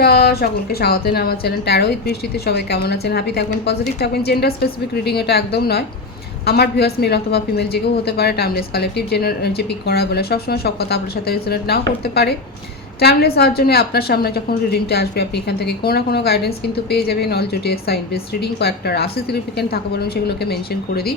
বন্ধুরা, সকলকে স্বাগত আমার চ্যানেল ট্যারো উইথ বৃষ্টিতে সবাই কেমন আছেন? হ্যাপি থাকবেন পজিটিভ থাকবেন। জেন্ডার স্পেসিফিক রিডিং এটা একদম নয়। আমার ভিউয়ার্স মেল অথবা ফিমেল যে কেউ হতে পারে টাইমলেস কালেকটিভ যে পিক করা বলে সবসময় সব কথা আপনার সাথে রেজোনেট নাও করতে পারে। টাইমলেস হওয়ার জন্য আপনার সামনে যখন রিডিংটা আসবে, আপনি এখান থেকে কোনো না কোনো গাইডেন্স কিন্তু পেয়ে যাবেন। All zodiac sign base reading কয়েকটা রাশি সিগনিফিকেন্ট থাকে বলুন সেগুলোকে মেনশন করে দিই।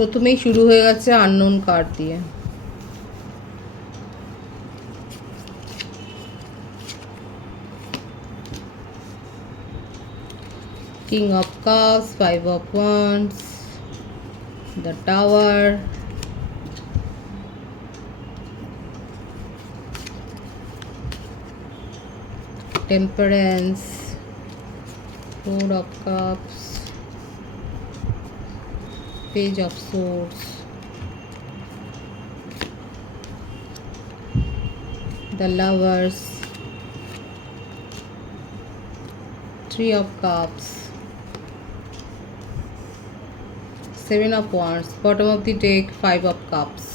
প্রথমেই শুরু হয়ে গেছে আননোন কার্ড দিয়ে King of Cups, Five of Wands, the Tower, Temperance, Four of Cups, Page of Swords, the Lovers, Three of Cups, Seven of Wands, bottom of the deck, Five of Cups.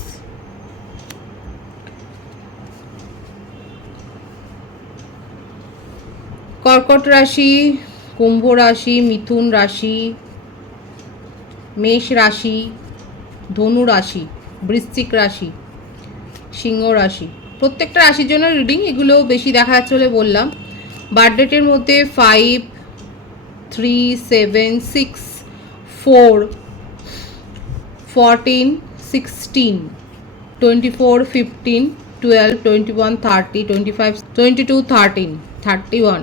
কর্কট রাশি কুম্ভ রাশি মিথুন রাশি মেষ রাশি, ধনু রাশি, বৃশ্চিক রাশি, সিংহ রাশি। প্রত্যেকটা রাশির জন্য রিডিং এগুলো বেশি দেখা যাচ্ছে বলে বললাম। বার্থডেটের মধ্যে five three seven six four fourteen sixteen twenty four fifteen twelve twenty one thirty twenty five twenty two thirteen thirty one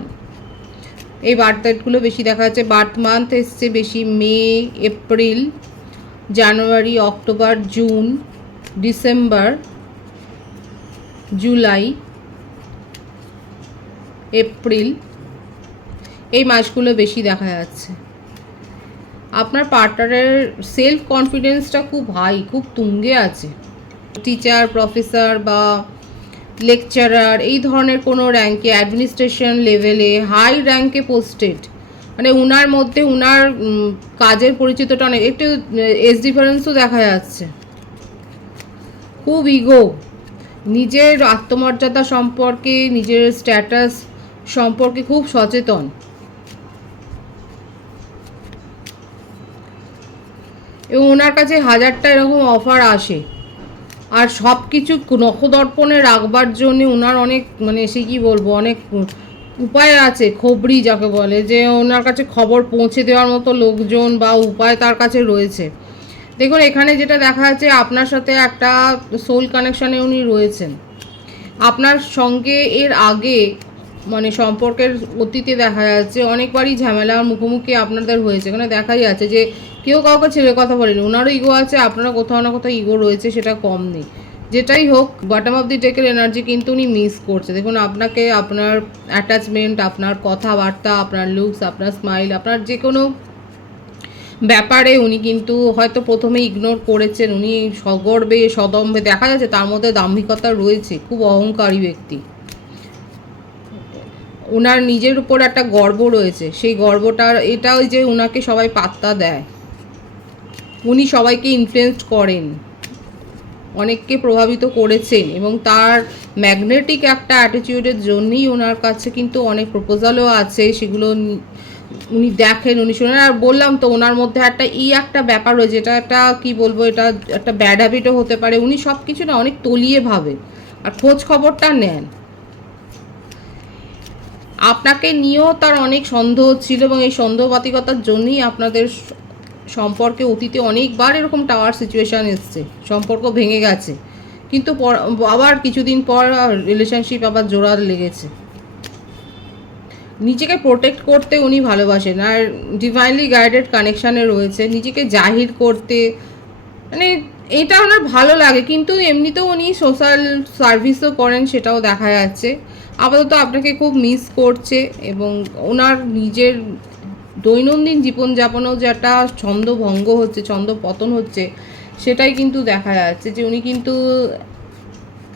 এই বার্থ ডেটগুলো বেশি দেখা যাচ্ছে। বার্থ মান্থ এসছে বেশি May, April, January, October, June, December, July, April. এই মাসগুলো বেশি দেখা যাচ্ছে। আপনার পার্টনারের সেলফ কনফিডেন্সটা খুব হাই খুব তুঙ্গে আছে। টিচার প্রফেসর বা লেকচারার এই ধরনের কোনো র্যাঙ্কে অ্যাডমিনিস্ট্রেশন লেভেলে হাই র্যাঙ্কে পোস্টেড মানে উনার মধ্যে, উনার কাজের পরিচিতটা অনেক, একটু এজ ডিফারেন্সও দেখা যাচ্ছে। খুব ইগো নিজের আত্মমর্যাদা সম্পর্কে, নিজের স্ট্যাটাস সম্পর্কে খুব সচেতন। এবং ওনার কাছে হাজারটা এরকম অফার আসে। আর সব কিছু নখদর্পণে রাখবার জন্য ওনার অনেক মানে সে কি বলব, অনেক উপায় আছে খবরি যাকে বলে, যে ওনার কাছে খবর পৌঁছে দেওয়ার মতো লোকজন বা উপায় তার কাছে রয়েছে। দেখুন, এখানে যেটা দেখা যাচ্ছে, আপনার সাথে একটা সোল কানেকশানে উনি রয়েছেন। আপনার সঙ্গে এর আগে মানে সম্পর্কের অতীতে দেখা যাচ্ছে, অনেকবারই ঝামেলার মুখোমুখি আপনাদের হয়েছে। এখানে দেখাই যাচ্ছে যে কেউ কাউকে ছেড়ে কথা বলেনি। ওনারও ইগো আছে আপনারা কোথাও না কোথাও ইগো রয়েছে, সেটা কম নেই। যেটাই হোক বটম অফ দি টেকের এনার্জি কিন্তু উনি মিস করছে। দেখুন, আপনাকে আপনার অ্যাটাচমেন্ট আপনার কথাবার্তা, আপনার লুকস আপনার স্মাইল আপনার যে কোনো ব্যাপারে উনি কিন্তু হয়তো প্রথমে ইগনোর করেছেন। উনি সগর্বে, সদম্ভে, দেখা যাচ্ছে তার মধ্যে দাম্ভিকতা রয়েছে, খুব অহংকারী ব্যক্তি। ওনার নিজের উপর একটা গর্ব রয়েছে। সেই গর্বটার এটা ওই যে ওনাকে সবাই পাত্তা দেয়। উনি সবাইকে ইনফ্লুয়েন্স করেন। অনেককে প্রভাবিত করেছেন এবং তার ম্যাগনেটিক একটা অ্যাটিটিউডের জন্যই ওনার কাছে কিন্তু অনেক প্রপোজালও আছে। সেগুলো উনি দেখেন, উনি শোনেন। আর বললাম তো ওনার মধ্যে একটা ই একটা ব্যাপার রয়েছে এটা একটা কি বলব, এটা একটা ব্যাড হ্যাবিটও হতে পারে। উনি সব কিছু না অনেক তলিয়ে ভাবে আর খোঁজ খবরটা নেন। আপনাকে নিয়েও তার অনেক সন্দেহ ছিল এবং এই সন্দেহবাতিকতার জন্যই আপনাদের সম্পর্কে অতীতে অনেকবার এরকম টাওয়ার সিচুয়েশান এসছে, সম্পর্ক ভেঙে গেছে। কিন্তু আবার কিছুদিন পর রিলেশনশিপ আবার জোড়া লেগেছে। নিজেকে প্রোটেক্ট করতে উনি ভালোবাসেন আর ডিভাইনলি গাইডেড কানেকশানে রয়েছে। নিজেকে জাহির করতে মানে এটা ওনার ভালো লাগে। কিন্তু এমনিতেও উনি সোশ্যাল সার্ভিসও করেন সেটাও দেখা যাচ্ছে। আপাতত আপনাকে খুব মিস করছে এবং ওনার নিজের দৈনন্দিন জীবনযাপনেও যে একটা ছন্দভঙ্গ হচ্ছে ছন্দ পতন হচ্ছে, সেটাই কিন্তু দেখা যাচ্ছে যে উনি কিন্তু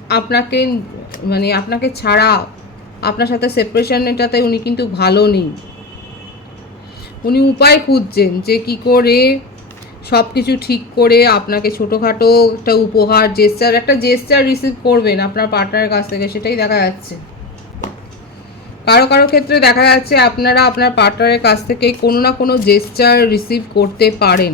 আপনাকে মানে আপনাকে ছাড়া, আপনার সাথে সেপারেশনটাতে উনি কিন্তু ভালো নেই। উনি উপায় খুঁজছেন যে কি করে সব কিছু ঠিক করে আপনাকে ছোটোখাটো একটা উপহার জেস্টার একটা জেস্টার রিসিভ করবেন আপনার পার্টনারের কাছ থেকে, সেটাই দেখা যাচ্ছে। কারও কারও ক্ষেত্রে দেখা যাচ্ছে আপনারা আপনার পার্টনারের কাছ থেকে কোনো না কোনো জেস্টার রিসিভ করতে পারেন।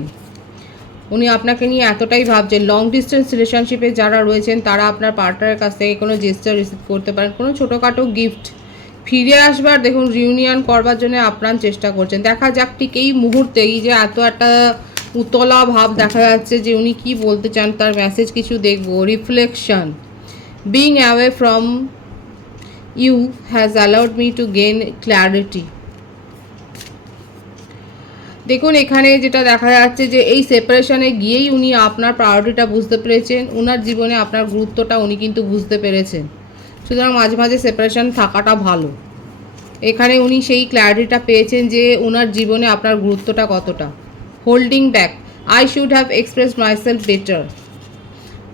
উনি আপনাকে নিয়ে এতটাই ভাবছেন লং ডিস্টেন্স রিলেশনশিপে যারা রয়েছেন, তারা আপনার পার্টনারের কাছ থেকে কোনো জেস্টার রিসিভ করতে পারেন। কোনো ছোটোখাটো গিফট ফিরে আসবার, দেখুন রিউনিয়ন করবার জন্য আপ্রাণ চেষ্টা করছেন। দেখা যাক ঠিক এই মুহূর্তে, এই যে এত একটা উতলা ভাব দেখা যাচ্ছে যে উনি কি বলতে চান, তার মেসেজ কিছু দেখব। Reflection being away from you has allowed me to gain clarity দেখুন, এখানে যেটা দেখা যাচ্ছে যে এই সেপারেশনে গিয়েই উনি আপনার প্রায়োরিটিটা বুঝতে পেরেছেন ওনার জীবনে আপনার গুরুত্বটা উনি কিন্তু বুঝতে পেরেছেন। সুতরাং মাঝে মাঝে সেপারেশন থাকাটা ভালো। এখানে উনি সেই ক্ল্যারিটিটা পেয়েছেন যে ওনার জীবনে আপনার গুরুত্বটা কতটা। Holding back I should have express myself better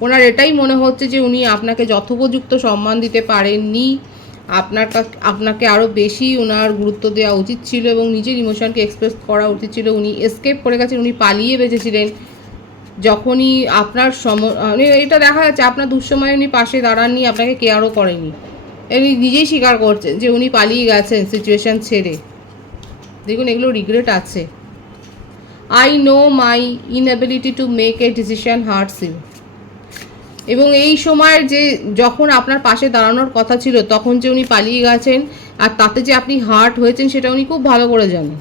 ওনার এটাই মনে হচ্ছে যে উনি আপনাকে যথোপযুক্ত সম্মান দিতে পারেননি। আপনার আপনাকে আরও বেশি ওনার গুরুত্ব দেওয়া উচিত ছিল এবং নিজের ইমোশনকে এক্সপ্রেস করা উচিত ছিল। উনি এসকেপ করে গেছেন, উনি পালিয়ে বেঁচেছিলেন। যখনই আপনার সম মানে এটা দেখা যাচ্ছে, আপনার দুঃসময় উনি পাশে দাঁড়াননি, আপনাকে কেয়ারও করেনি। উনি নিজেই স্বীকার করছেন যে উনি পালিয়ে গেছেন সিচুয়েশান ছেড়ে। দেখুন, এগুলো রিগ্রেট আছে। I know my inability to make a decision hurts you এবং এই সময়ের যে যখন আপনার পাশে দাঁড়ানোর কথা ছিল, তখন যে উনি পালিয়ে গেছেন আর তাতে যে আপনি হার্ট হয়েছেন সেটা উনি খুব ভালো করে জানেন।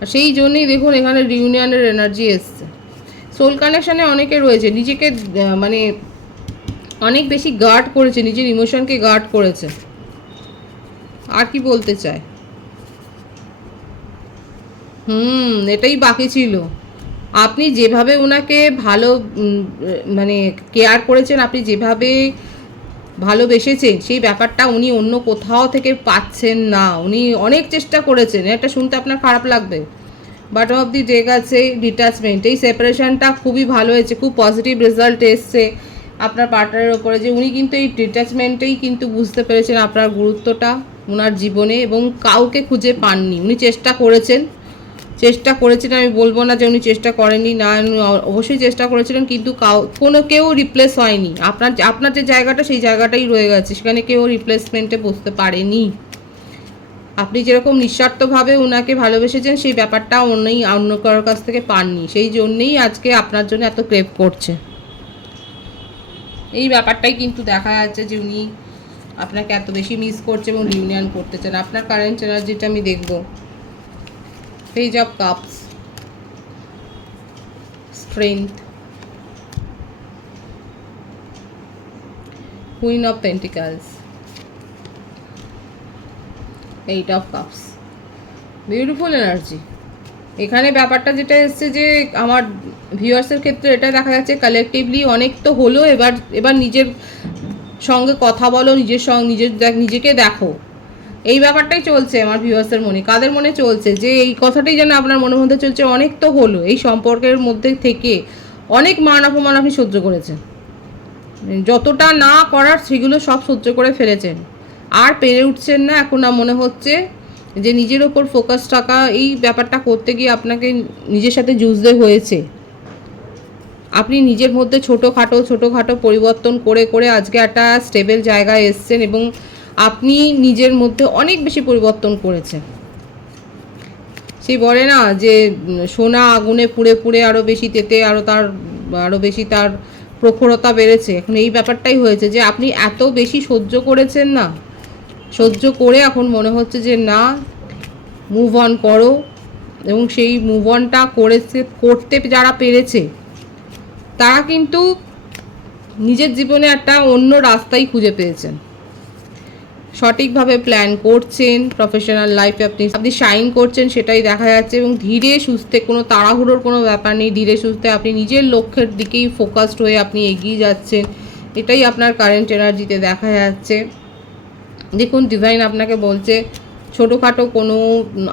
আর সেই জন্যই দেখুন এখানে রিউনিয়নের এনার্জি এসছে। সোল কানেকশানে অনেকে রয়েছে, নিজেকে মানে অনেক বেশি গার্ড করেছে, নিজের ইমোশনকে গার্ড করেছে। আর কি বলতে চায়? হুম, এটাই বাকি ছিল। আপনি যেভাবে ওনাকে ভালো মানে কেয়ার করেছেন, আপনি যেভাবে ভালোবেসেছেন, সেই ব্যাপারটা উনি অন্য কোথাও থেকে পাচ্ছেন না। উনি অনেক চেষ্টা করেছেন, এটা শুনতে আপনার খারাপ লাগবে। বাট অফ দি ডে গেছে ডিট্যাচমেন্ট এই সেপারেশনটা খুবই ভালো হয়েছে, খুব পজিটিভ রেজাল্ট এসছে আপনার পার্টনারের ওপরে যে উনি কিন্তু এই ডিট্যাচমেন্টেই কিন্তু বুঝতে পেরেছেন আপনার গুরুত্বটা ওনার জীবনে এবং কাউকে খুঁজে পাননি। উনি চেষ্টা করেছেন চেষ্টা করেছিলেন, আমি বলব না যে উনি চেষ্টা করেননি, না অবশ্যই চেষ্টা করেছিলেন, কিন্তু কাউ, কোনো কেউ রিপ্লেস হয়নি। আপনার আপনার যে জায়গাটা, সেই জায়গাটাই রয়ে গেছে, সেখানে কেউ রিপ্লেসমেন্টে বসতে পারেনি। আপনি যেরকম নিঃস্বার্থভাবে ওনাকে ভালোবেসেছেন, সেই ব্যাপারটা অন্যই, অন্য কারোর কাছ থেকে পাননি। সেই জন্যেই আজকে আপনার জন্য এত ক্রেপ করছে। এই ব্যাপারটাই কিন্তু দেখা যাচ্ছে যে উনি আপনাকে এত বেশি মিস করছে এবং রিউনিয়ন করতে চান। আপনার কারেন্ট এনার্জিটা আমি দেখব। Page of cups strength queen of pentacles eight of cups beautiful energy এখানে ব্যাপারটা যেটা এসছে যে আমার ভিউয়ার্সের ক্ষেত্রে এটা দেখা যাচ্ছে কালেকটিভলি অনেক তো হলো, এবার এবার নিজের সঙ্গে কথা বলো, নিজের সঙ্গে, নিজের নিজেকে দেখো। এই ব্যাপারটাই চলছে আমার ভিউয়ার্সের মনে, কাদের মনে চলছে? যে এই কথাটাই যেন আপনার মনের মধ্যে চলছে, অনেক তো হলো, এই সম্পর্কের মধ্যে থেকে অনেক মান অপমান আপনি সহ্য করেছেন। যতটা না করার সেগুলো সব সহ্য করে ফেলেছেন। আর পেরে উঠছেন না, এখন না মনে হচ্ছে যে নিজের ওপর ফোকাস টাকা এই ব্যাপারটা করতে গিয়ে আপনাকে নিজের সাথে যুঝতে হয়েছে। আপনি নিজের মধ্যে ছোটোখাটো ছোটোখাটো পরিবর্তন করে করে আজকে একটা স্টেবল জায়গায় এসছেন এবং আপনি নিজের মধ্যে অনেক বেশি পরিবর্তন করেছেন। সেই বলে না যে, সোনা আগুনে পুড়ে পুড়ে আরও বেশি তেতে আরও তার আরও বেশি তার প্রখরতা বেড়েছে। এখন এই ব্যাপারটাই হয়েছে যে, আপনি এত বেশি সহ্য করেছেন না। সহ্য করে এখন মনে হচ্ছে যে, না মুভ অন করো। এবং সেই মুভ অনটা করেছে, করতে যারা পেরেছে, তারা কিন্তু নিজের জীবনে একটা অন্য রাস্তাই খুঁজে পেয়েছেন। সঠিকভাবে প্ল্যান করছেন প্রফেশনাল লাইফে আপনি আপনি শাইন করছেন, সেটাই দেখা যাচ্ছে এবং ধীরে সুস্থে কোনো তাড়াহুড়োর কোনো ব্যাপার নেই, ধীরে সুস্থে আপনি নিজের লক্ষ্যের দিকেই ফোকাসড হয়ে আপনি এগিয়ে যাচ্ছেন। এটাই আপনার কারেন্ট এনার্জিতে দেখা যাচ্ছে। দেখুন ডিভাইন আপনাকে বলছে, ছোটোখাটো কোনো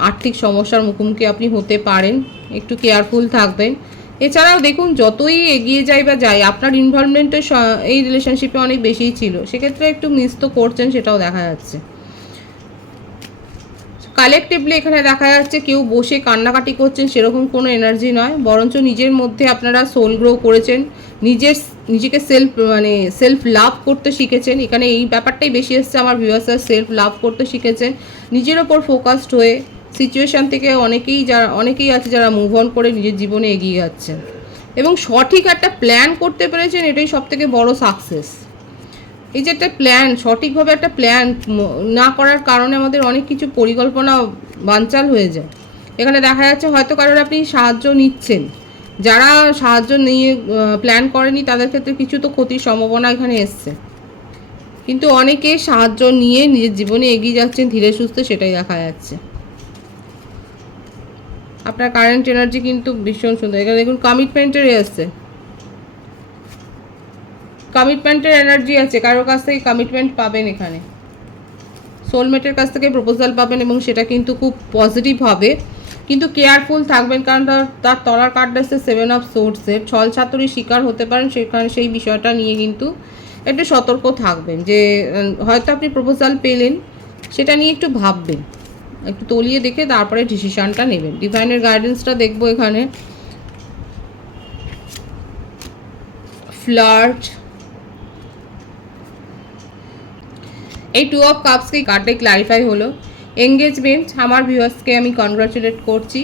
আর্থিক সমস্যার মুখোমুখি আপনি হতে পারেন। একটু কেয়ারফুল থাকবেন। এছাড়াও দেখুন, যতই এগিয়ে যায় বা যাই, আপনার ইনভলভমেন্টও এই রিলেশনশিপে অনেক বেশিই ছিল। সেক্ষেত্রে একটু মিস তো করছেন, সেটাও দেখা যাচ্ছে। কালেকটিভলি এখানে দেখা যাচ্ছে, কেউ বসে কান্নাকাটি করছেন, সেরকম কোনো এনার্জি নয়। বরঞ্চ নিজের মধ্যে আপনারা সোল গ্রো করেছেন। নিজের নিজেকে সেলফ মানে সেলফ লাভ করতে শিখেছেন। এখানে এই ব্যাপারটাই বেশি এসছে, আমার ভিউয়ার্সরা সেলফ লাভ করতে শিখেছেন। নিজের ওপর ফোকাসড হয়ে সিচুয়েশান থেকে অনেকেই যারা, অনেকেই আছে যারা মুভ অন করে নিজের জীবনে এগিয়ে যাচ্ছেন। এবং সঠিক একটা প্ল্যান করতে পেরেছেন, এটাই সব থেকে বড় সাকসেস এই যে একটা প্ল্যান সঠিকভাবে একটা প্ল্যান না করার কারণে আমাদের অনেক কিছু পরিকল্পনা বানচাল হয়ে যায়। এখানে দেখা যাচ্ছে হয়তো কারোর আপনি সাহায্য নিচ্ছেন। যারা সাহায্য নিয়ে প্ল্যান করেনি, তাদের ক্ষেত্রে কিছু তো ক্ষতির সম্ভাবনা এখানে এসছে। কিন্তু অনেকে সাহায্য নিয়ে নিজের জীবনে এগিয়ে যাচ্ছেন, ধীরে সুস্থে সেটাই দেখা যাচ্ছে। আপনার কারেন্ট এনার্জি কিন্তু ভীষণ সুন্দর। এখানে দেখুন কমিটমেন্টের এসছে কমিটমেন্টের এনার্জি আছে। কারোর কাছ থেকে কমিটমেন্ট পাবেন এখানে। সোলমেটের কাছ থেকে প্রপোজাল পাবেন এবং সেটা কিন্তু খুব পজিটিভ হবে। কিন্তু কেয়ারফুল থাকবেন, কারণ তার তার তলার কার্ড আসছে সেভেন অফ সোর্সের ছল ছাত্রীর শিকার হতে পারেন, সেখানে সেই বিষয়টা নিয়ে কিন্তু একটু সতর্ক থাকবেন যে হয়তো আপনি প্রপোজাল পেলেন, সেটা নিয়ে একটু ভাববেন। একটু তলিয়ে দেখে তারপরে ডিসিশনটা নেবেন। ডিভাইনের গাইডেন্সটা দেখব এখানে। ফ্লার্ট এই টু অফ কাপসকে কার্ডে ক্লারিফাই হলো। এঙ্গেজমেন্ট আমার ভিউয়ার্সকে আমি কনগ্রাচুলেট করছি।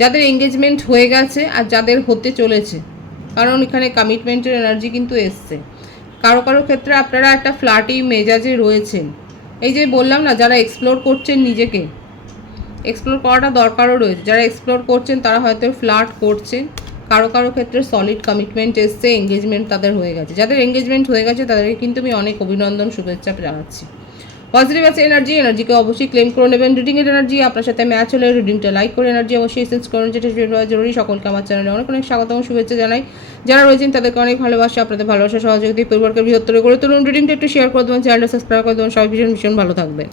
যাদের এঙ্গেজমেন্ট হয়ে গেছে আর যাদের হতে চলেছে। কারণ এখানে কমিটমেন্টের এনার্জি কিন্তু এসছে। কারও কারও ক্ষেত্রে আপনারা একটা ফ্ল্যাটি মেজাজে রয়েছেন। এই যে বললাম না, যারা এক্সপ্লোর করছেন নিজেকে এক্সপ্লোর করাটা দরকারও রয়েছে। যারা এক্সপ্লোর করছেন, তারা হয়তো ফ্লার্ট করছেন। কারও কারও ক্ষেত্রে সলিড কমিটমেন্ট এসছে এঙ্গেজমেন্ট তাদের হয়ে গেছে। যাদের এঙ্গেজমেন্ট হয়ে গেছে, তাদেরকে কিন্তু আমি অনেক অভিনন্দন, শুভেচ্ছা জানাচ্ছি। পজিটিভ আছে এনার্জি এনার্জিকে অবশ্যই ক্লেম করে নেবেন। রিডিংয়ের এনার্জি আপনার সাথে ম্যাচ হলে রিডিংটা লাইক করে এনার্জি অবশ্যই সেন্স করুন। যেটা জরুরি সকলকে আমার চ্যানেলে অনেক অনেক স্বাগতম, শুভেচ্ছা জানাই। যারা রয়েছেন, তাদেরকে অনেক ভালোবাসা, আপনাদের ভালোবাসা, সহযোগিতা, পরিবারকে বৃহত্তর করে তুলুন। রিডিংটা একটু শেয়ার করে দেবেন চ্যানেলটা সাবস্ক্রাইব করে দেবেন। সবাই ভীষণ ভীষণ ভালো থাকবেন।